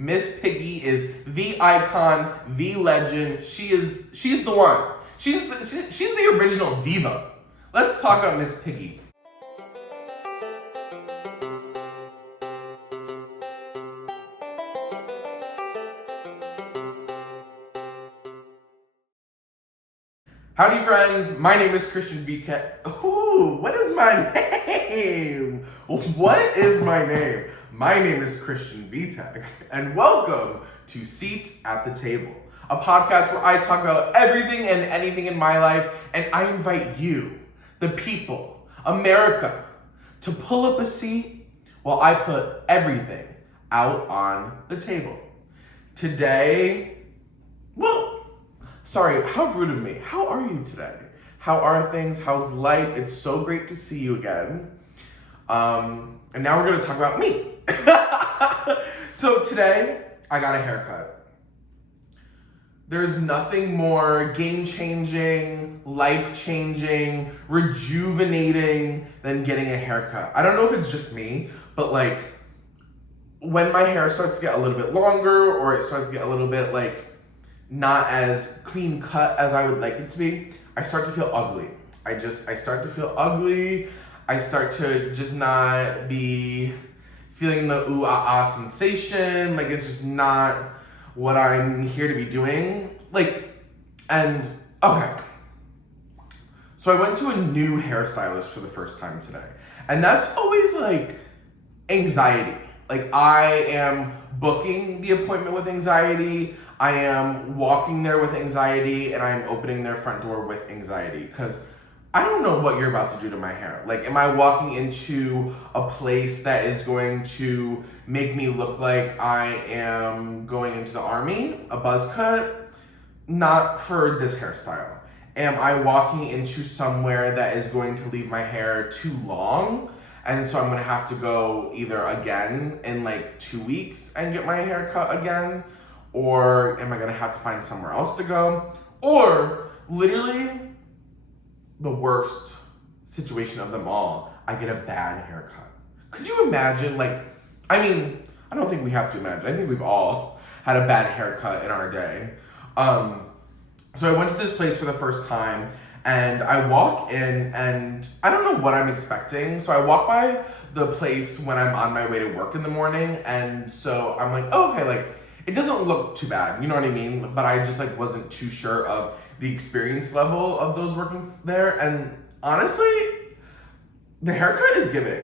Miss Piggy is the icon, the legend. She's the one. She's the original diva. Let's talk about Miss Piggy. Howdy friends, my name is Christian Vitek. Ooh, what is my name? What is my name? My name is Christian Vitek, and welcome to Seat at the Table, a podcast where I talk about everything and anything in my life, and I invite you, the people, America, to pull up a seat while I put everything out on the table. Today, sorry, how rude of me. How are you today? How are things? How's life? It's so great to see you again. And now we're gonna talk about me. So today, I got a haircut. There's nothing more game-changing, life-changing, rejuvenating than getting a haircut. I don't know if it's just me, but like, when my hair starts to get a little bit longer, or it starts to get a little bit like, not as clean cut as I would like it to be, I start to feel ugly. I start to feel ugly. I start to just not be feeling the ooh ah ah sensation. Like, it's just not what I'm here to be doing. Okay. So I went to a new hairstylist for the first time today. And that's always like anxiety. Like, I am booking the appointment with anxiety. I am walking there with anxiety, and I am opening their front door with anxiety, because I don't know what you're about to do to my hair. Like, am I walking into a place that is going to make me look like I am going into the army, a buzz cut? Not for this hairstyle. Am I walking into somewhere that is going to leave my hair too long? And so I'm gonna have to go either again in like 2 weeks and get my hair cut again? Or am I gonna have to find somewhere else to go? Or literally the worst situation of them all, I get a bad haircut. Could you imagine? I don't think we have to imagine. I think we've all had a bad haircut in our day. So I went to this place for the first time, and I walk in and I don't know what I'm expecting. So I walk by the place when I'm on my way to work in the morning, and so I'm like, oh, okay, it doesn't look too bad, you know what I mean? But I just wasn't too sure of the experience level of those working there. And honestly, the haircut is giving.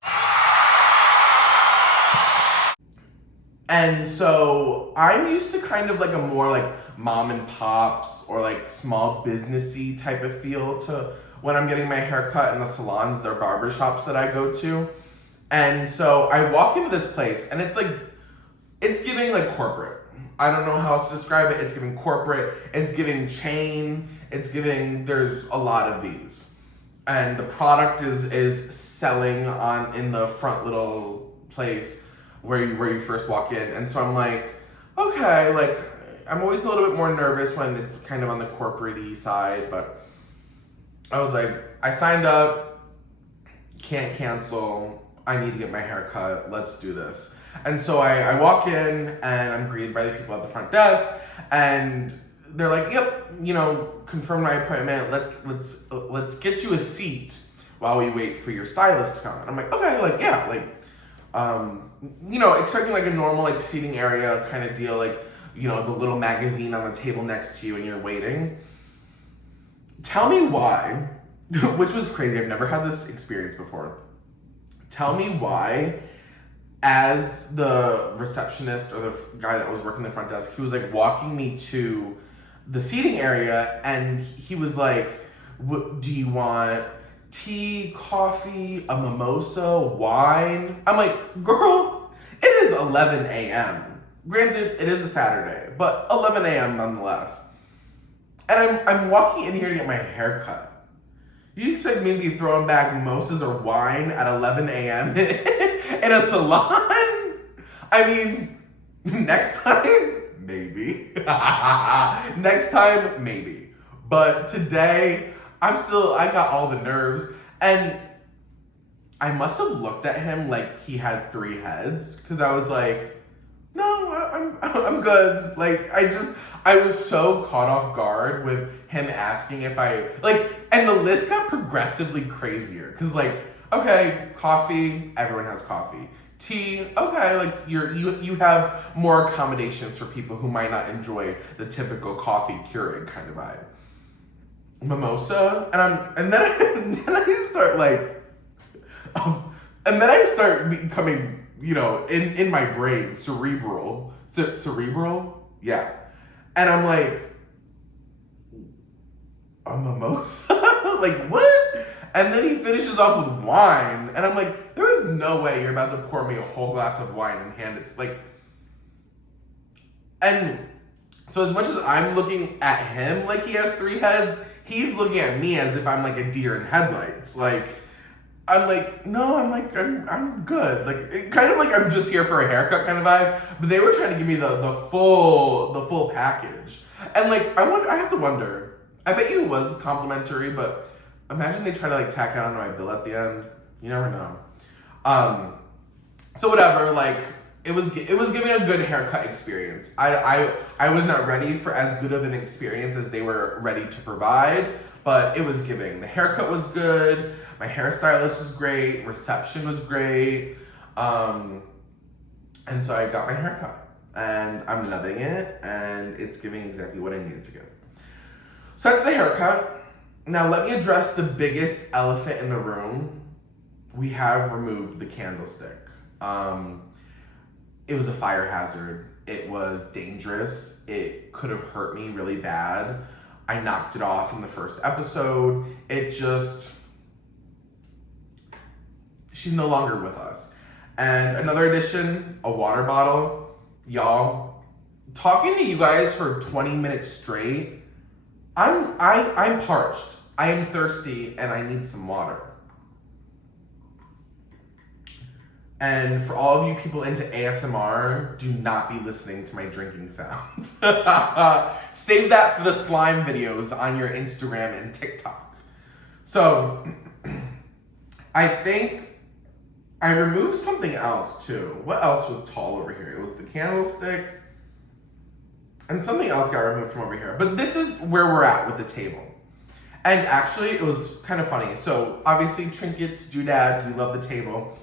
And so I'm used to kind of a more mom and pops or small businessy type of feel to when I'm getting my haircut in the salons, their barber shops that I go to. And so I walk into this place and it's giving corporate. I don't know how else to describe it. It's giving corporate, it's giving chain, it's giving, there's a lot of these. And the product is selling in the front little place where you first walk in. And so I'm okay, I'm always a little bit more nervous when it's kind of on the corporate-y side, but I was I signed up, can't cancel, I need to get my hair cut, let's do this. And so I walk in and I'm greeted by the people at the front desk, and they're yep, confirm my appointment. Let's get you a seat while we wait for your stylist to come. And I'm okay, yeah, expecting a normal seating area kind of deal, the little magazine on the table next to you and you're waiting. Tell me why, which was crazy. I've never had this experience before. Tell me why, as the receptionist or the guy that was working the front desk, he was walking me to the seating area, and he was what do you want? Tea, coffee, a mimosa, wine? I'm girl, it is 11 a.m. Granted, it is a Saturday, but 11 a.m. nonetheless. And I'm walking in here to get my hair cut. You expect me to be throwing back mimosas or wine at 11 a.m. in a salon? Next time, maybe. Next time, maybe. But today, I got all the nerves. And I must have looked at him like he had 3 heads. Because I was no, I'm good. Like, I was so caught off guard with him asking if I, like, and the list got progressively crazier. Cause like, okay, coffee, everyone has coffee. Tea, okay, like you have more accommodations for people who might not enjoy the typical coffee Keurig kind of vibe. Mimosa, and then I start like, and then I start becoming, in my brain, cerebral, yeah. And I'm like, a mimosa? Like, what? And then he finishes off with wine. And I'm like, there is no way you're about to pour me a whole glass of wine and hand it. Like, and so as much as I'm looking at him like he has 3 heads, he's looking at me as if I'm like a deer in headlights. Like, I'm like, no, I'm good. Like, it kind of like I'm just here for a haircut kind of vibe. But they were trying to give me the full package. And like, I have to wonder. I bet you it was complimentary, but imagine they try to like tack it onto my bill at the end. You never know. So whatever, like, it was giving a good haircut experience. I was not ready for as good of an experience as they were ready to provide, but it was giving. The haircut was good. My hairstylist was great. Reception was great. And so I got my haircut. And I'm loving it. And it's giving exactly what I needed to give. So that's the haircut. Now let me address the biggest elephant in the room. We have removed the candlestick. It was a fire hazard. It was dangerous. It could have hurt me really bad. I knocked it off in the first episode. She's no longer with us. And another addition, a water bottle. Y'all, talking to you guys for 20 minutes straight, I'm parched. I am thirsty and I need some water. And for all of you people into ASMR, do not be listening to my drinking sounds. Save that for the slime videos on your Instagram and TikTok. So, I think I removed something else too. What else was tall over here? It was the candlestick. And something else got removed from over here. But this is where we're at with the table. And actually, it was kind of funny. So, obviously, trinkets, doodads, we love the table.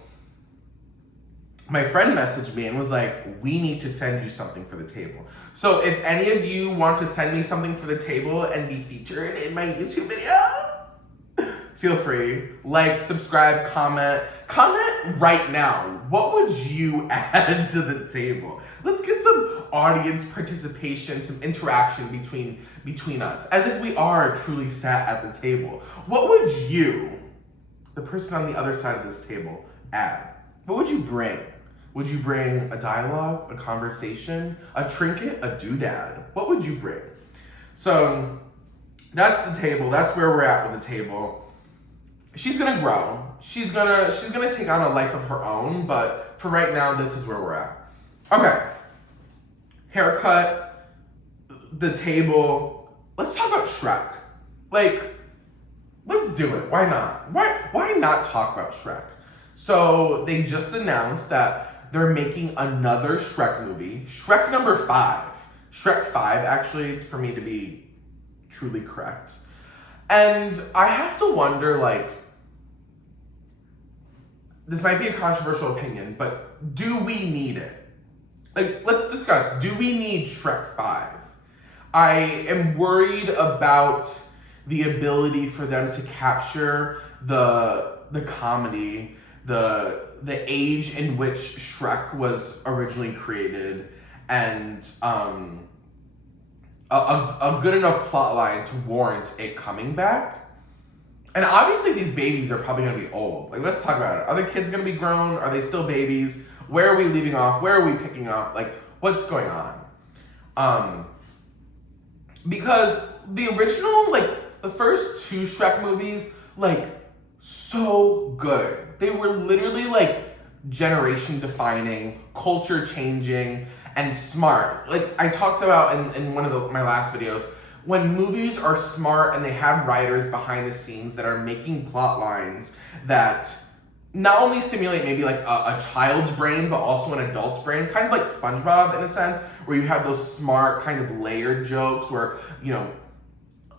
My friend messaged me and was like, we need to send you something for the table. So if any of you want to send me something for the table and be featured in my YouTube video, feel free. Like, subscribe, comment. Comment right now. What would you add to the table? Let's get some audience participation, some interaction between us, as if we are truly sat at the table. What would you, the person on the other side of this table, add? What would you bring? Would you bring a dialogue, a conversation, a trinket, a doodad? What would you bring? So that's the table. That's where we're at with the table. She's gonna grow. She's gonna take on a life of her own, but for right now, this is where we're at. Okay. Haircut, the table. Let's talk about Shrek. Like, let's do it. Why not? Why not talk about Shrek? So they just announced that they're making another Shrek movie. Shrek number 5. Shrek 5, actually, for me to be truly correct. And I have to wonder, like, this might be a controversial opinion, but do we need it? Like, let's discuss. Do we need Shrek 5? I am worried about the ability for them to capture the comedy, the age in which Shrek was originally created, and a good enough plot line to warrant it coming back. And obviously these babies are probably going to be old. Like, let's talk about it. Are the kids going to be grown? Are they still babies? Where are we leaving off? Where are we picking up? Like, what's going on? Because the original, like, the first 2 Shrek movies, like, so good. They were literally like generation defining, culture changing, and smart. Like I talked about in one of my last videos, when movies are smart and they have writers behind the scenes that are making plot lines that not only stimulate maybe like a child's brain, but also an adult's brain, kind of like SpongeBob in a sense, where you have those smart kind of layered jokes where,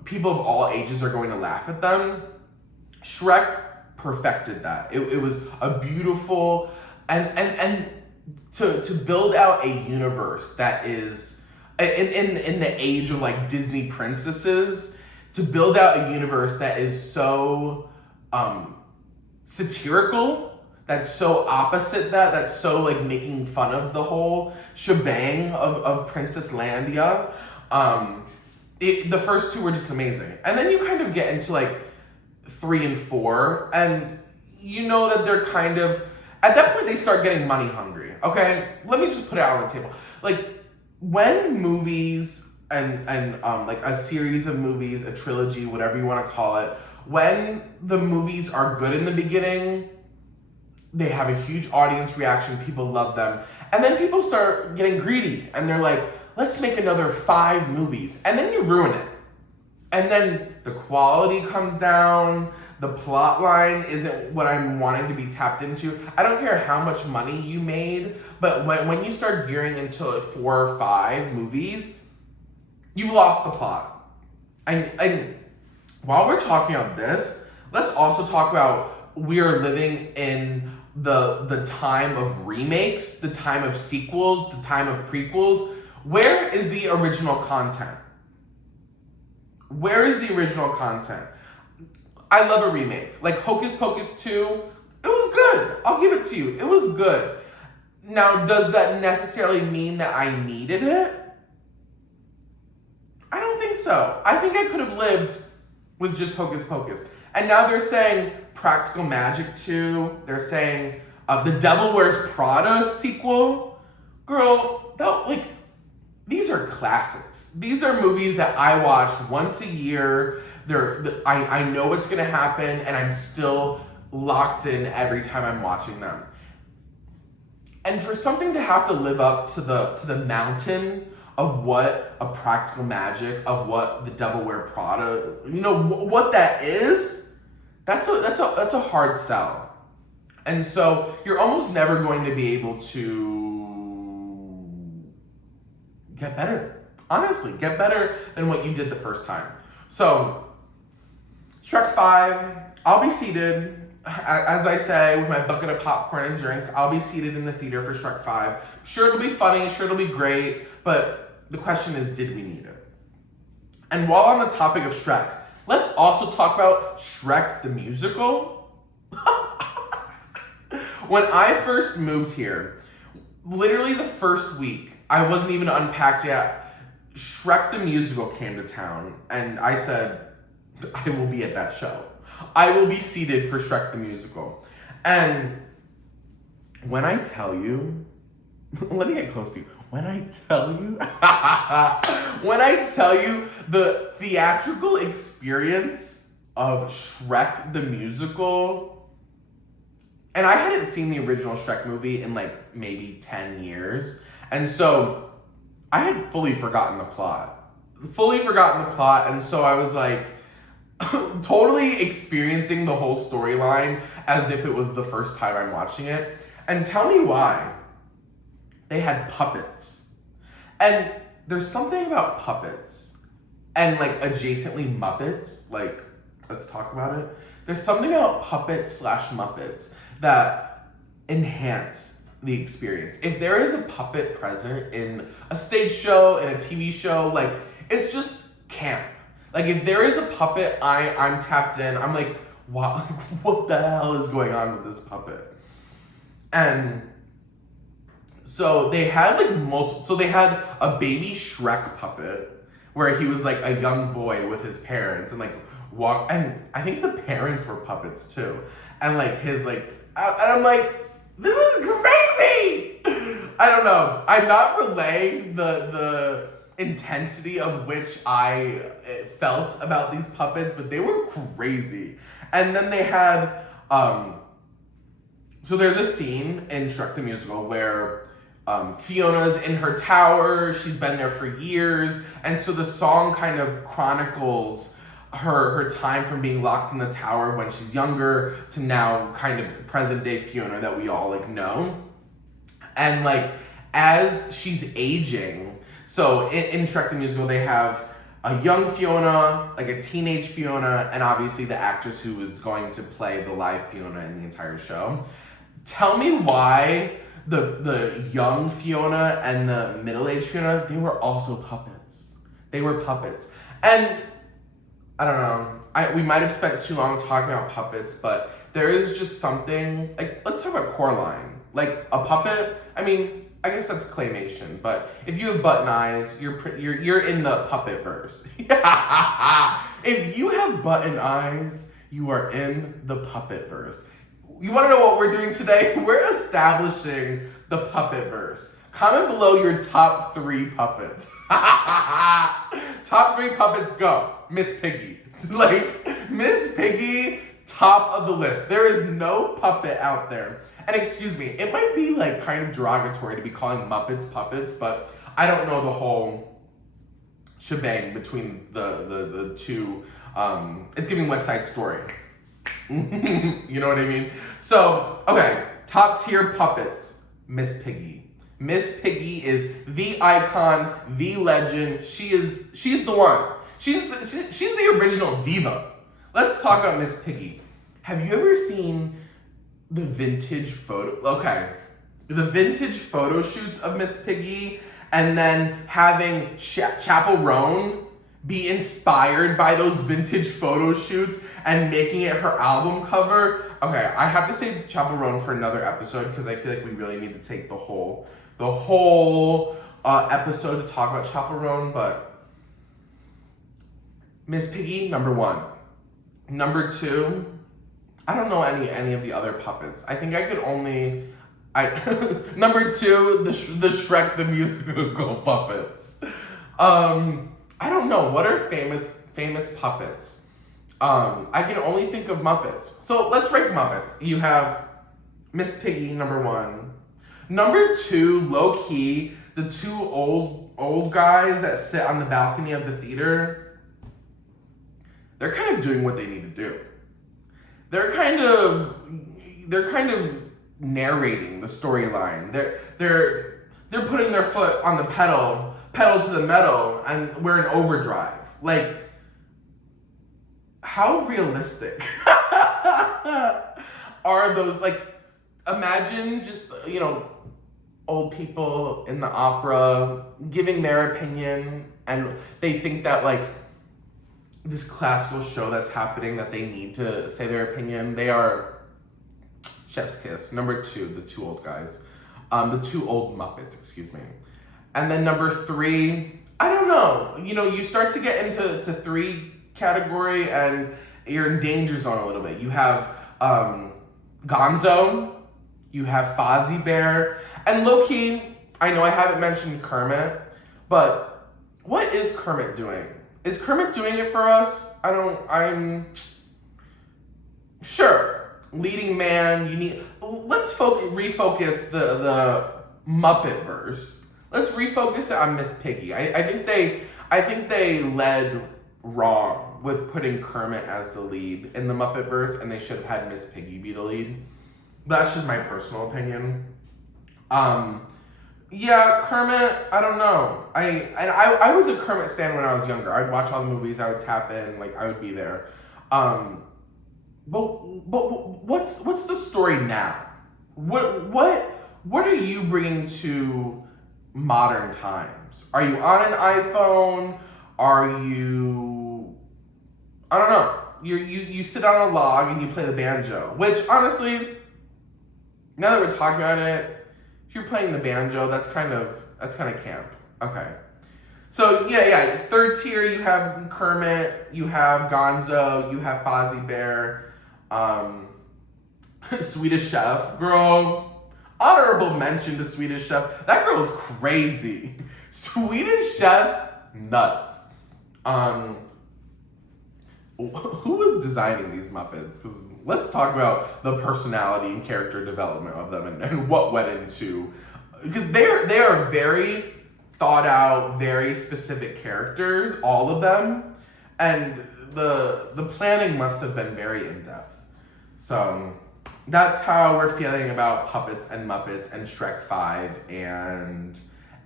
people of all ages are going to laugh at them. Shrek perfected that. It was a beautiful, and to build out a universe that is, in the age of like Disney princesses, to build out a universe that is so satirical, that's so opposite that's so like making fun of the whole shebang of Princess Landia. The first two were just amazing. And then you kind of get into like 3 and 4, and you know that they're kind of, at that point they start getting money hungry, okay? Let me just put it out on the table. Like, when movies and like a series of movies, a trilogy, whatever you want to call it, when the movies are good in the beginning, they have a huge audience reaction, people love them, and then people start getting greedy, and they're like, let's make another 5 movies, and then you ruin it. And then the quality comes down, the plot line isn't what I'm wanting to be tapped into. I don't care how much money you made, but when you start gearing into 4 or 5 movies, you've lost the plot. And while we're talking about this, let's also talk about we are living in the time of remakes, the time of sequels, the time of prequels. Where is the original content? Where is the original content? I love a remake. Like Hocus Pocus 2, it was good. I'll give it to you. It was good. Now, does that necessarily mean that I needed it? I don't think so. I think I could have lived with just Hocus Pocus. And now they're saying Practical Magic 2. They're saying The Devil Wears Prada sequel. Girl, these are classics. These are movies that I watch once a year. I know what's gonna happen, and I'm still locked in every time I'm watching them. And for something to have to live up to the mountain of what a Practical Magic, of what The Devil Wears Prada, what that is, that's a hard sell. And so you're almost never going to be able to get better. Honestly, get better than what you did the first time. So, Shrek 5, I'll be seated, as I say, with my bucket of popcorn and drink. I'll be seated in the theater for Shrek 5. I'm sure it'll be funny, sure it'll be great, but the question is, did we need it? And while on the topic of Shrek, let's also talk about Shrek the Musical. When I first moved here, literally the first week, I wasn't even unpacked yet, Shrek the Musical came to town, and I said, I will be at that show. I will be seated for Shrek the Musical. And when I tell you, let me get close to you. When I tell you the theatrical experience of Shrek the Musical, and I hadn't seen the original Shrek movie in like maybe 10 years, and so I had fully forgotten the plot. And so I was like, totally experiencing the whole storyline as if it was the first time I'm watching it. And tell me why. They had puppets. And there's something about puppets and like adjacently Muppets, like, let's talk about it. There's something about puppets / Muppets that enhance the experience. If there is a puppet present in a stage show, in a TV show, like, it's just camp. Like, if there is a puppet, I'm tapped in. I'm like, wow, what the hell is going on with this puppet? And so they had like so they had a baby Shrek puppet where he was like a young boy with his parents and like and I think the parents were puppets too. And like his like, and I'm like, this is crazy! I don't know. I'm not relaying the intensity of which I felt about these puppets, but they were crazy. And then they had, so there's a scene in Shrek the Musical where Fiona's in her tower, she's been there for years, and so the song kind of chronicles her time from being locked in the tower when she's younger to now kind of present day Fiona that we all like know. And like as she's aging, so in Shrek the Musical they have a young Fiona, like a teenage Fiona, and obviously the actress who is going to play the live Fiona in the entire show. Tell me why the young Fiona and the middle-aged Fiona, they were also puppets. They were puppets. And I don't know, we might have spent too long talking about puppets, but there is just something, like, let's talk about Coraline. Like, a puppet, I mean, I guess that's claymation, but if you have button eyes, you're in the Puppetverse. If you have button eyes, you are in the Puppetverse. You want to know what we're doing today? We're establishing the Puppetverse. Comment below your top 3 puppets. Top 3 puppets, go. Miss Piggy. Like, Miss Piggy, top of the list. There is no puppet out there. And excuse me, it might be like kind of derogatory to be calling Muppets puppets, but I don't know the whole shebang between the two. It's giving West Side Story. You know what I mean? So, okay, top tier puppets, Miss Piggy. Miss Piggy is the icon, the legend. She's the one. She's the original diva. Let's talk about Miss Piggy. Have you ever seen the vintage photo shoots of Miss Piggy, and then having Chapel Roan be inspired by those vintage photo shoots and making it her album cover? Okay, I have to save Chapel Roan for another episode because I feel like we really need to take the whole episode to talk about Chapel Roan, but Miss Piggy, number 1. Number 2, I don't know any of the other puppets. I think I could only... Number 2, the Shrek the Musical puppets. I don't know. What are famous puppets? I can only think of Muppets. So let's rank Muppets. You have Miss Piggy, number 1. Number 2, low-key, the 2 old guys that sit on the balcony of the theater. They're kind of doing what they need to do. They're kind of narrating the storyline. They're putting their foot on the pedal to the metal, and we're in overdrive. Like, how realistic are those? Like, imagine just, old people in the opera giving their opinion, and they think that, like, this classical show that's happening, that they need to say their opinion. They are chef's kiss. Number 2, the 2 old guys. The 2 old Muppets, excuse me. And then number 3, I don't know. You start to get into 3 category and you're in danger zone a little bit. You have Gonzo, you have Fozzie Bear, and low-key, I know I haven't mentioned Kermit, but what is Kermit doing? Is Kermit doing it for us? I'm sure. Leading man, let's refocus the Muppetverse. Let's refocus it on Miss Piggy. I think they led wrong with putting Kermit as the lead in the Muppetverse, and they should have had Miss Piggy be the lead. But that's just my personal opinion. Yeah, Kermit, I don't know. I was a Kermit stan when I was younger. I'd watch all the movies, I would tap in, like, I would be there. But what's the story now? What are you bringing to modern times? Are you on an iPhone? Are you... I don't know. You sit on a log and you play the banjo, which honestly, now that we're talking about it, if you're playing the banjo, that's kind of camp. Okay. So yeah. 3rd tier, you have Kermit, you have Gonzo, you have Fozzie Bear, Swedish Chef. Girl, honorable mention to Swedish Chef. That girl is crazy. Swedish Chef, nuts. Who was designing these Muppets? Because let's talk about the personality and character development of them and what went into... Because they are very thought out, very specific characters, all of them. And the planning must have been very in-depth. So that's how we're feeling about Puppets and Muppets and Shrek 5 and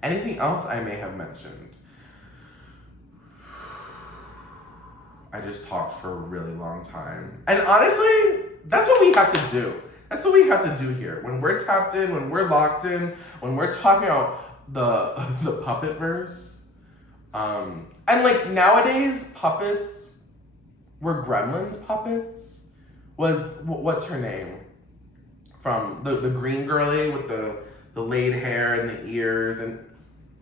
anything else I may have mentioned. I just talked for a really long time. And honestly, that's what we have to do. That's what we have to do here. When we're tapped in, when we're locked in, when we're talking about the Puppetverse. And like nowadays, puppets were Gremlins puppets. What's her name? From the green girlie with the laid hair and the ears, and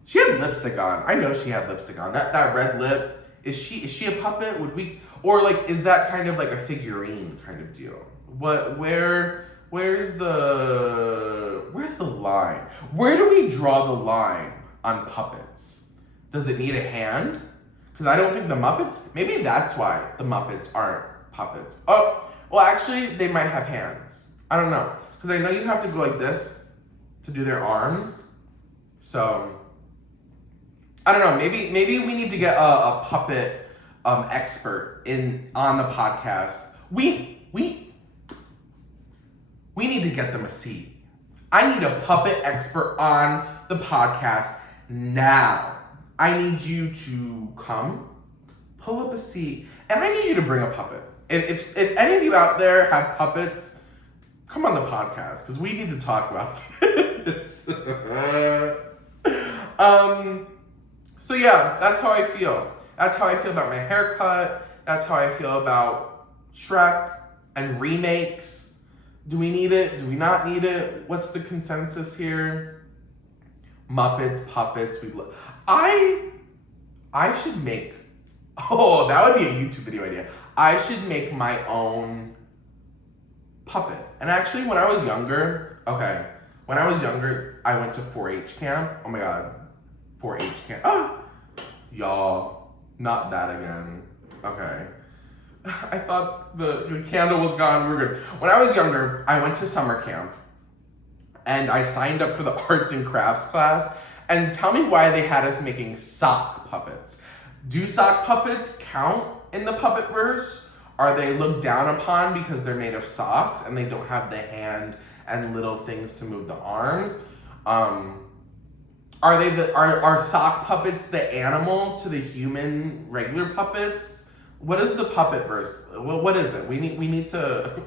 she had lipstick on. I know she had lipstick on. That red lip. Is she a puppet? Would we, or like, is that kind of like a figurine kind of deal? Where's the line? Where do we draw the line on puppets? Does it need a hand? Because I don't think the Muppets, maybe that's why the Muppets aren't puppets. Oh, well actually they might have hands. I don't know. Because I know you have to go like this to do their arms. So, I don't know, maybe we need to get a puppet expert on the podcast. We need to get them a seat. I need a puppet expert on the podcast now. I need you to come, pull up a seat, and I need you to bring a puppet. If any of you out there have puppets, come on the podcast, because we need to talk about this. So yeah, that's how I feel. That's how I feel about my haircut. That's how I feel about Shrek and remakes. Do we need it? Do we not need it? What's the consensus here? Muppets, puppets. I should make. Oh, that would be a YouTube video idea. I should make my own puppet. And actually, when I was younger, I went to 4-H camp. Oh my god, 4-H camp. Ah, y'all, not that again. Okay. I thought the candle was gone. We were good. When I was younger, I went to summer camp and I signed up for the arts and crafts class. And tell me why they had us making sock puppets. Do sock puppets count in the Puppetverse? Are they looked down upon because they're made of socks and they don't have the hand and little things to move the arms? Are sock puppets the animal to the human regular puppets? What is the Puppetverse? What is it? We need to.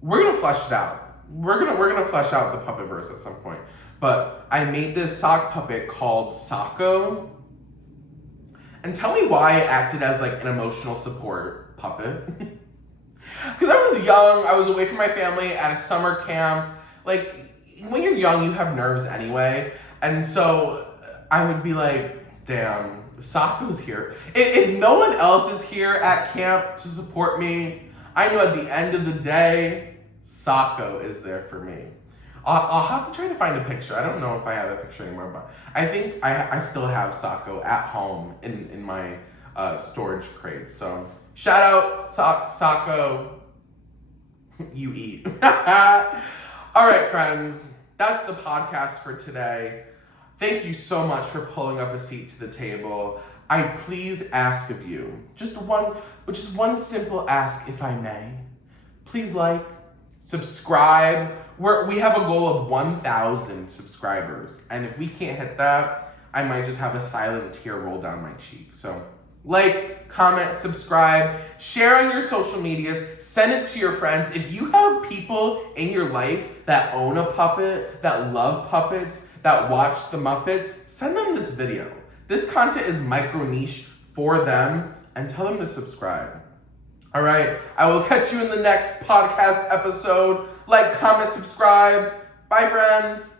We're gonna flesh it out. We're gonna flesh out the Puppetverse at some point. But I made this sock puppet called Socko. And tell me why I acted as like an emotional support puppet. Because I was young, I was away from my family at a summer camp. Like, when you're young, you have nerves anyway. And so I would be like, damn, Socko's here. If no one else is here at camp to support me, I know at the end of the day, Socko is there for me. I'll have to try to find a picture. I don't know if I have a picture anymore, but I think I still have Socko at home in my storage crate. So shout out Socko. You eat. All right, friends. That's the podcast for today. Thank you so much for pulling up a seat to the table. I please ask of you, just one simple ask, if I may. Please like, subscribe. We have a goal of 1,000 subscribers. And if we can't hit that, I might just have a silent tear roll down my cheek. So like, comment, subscribe, share on your social medias, send it to your friends. If you have people in your life that own a puppet, that love puppets, that watch the Muppets, send them this video. This content is micro niche for them, and tell them to subscribe. All right, I will catch you in the next podcast episode. Like, comment, subscribe. Bye, friends.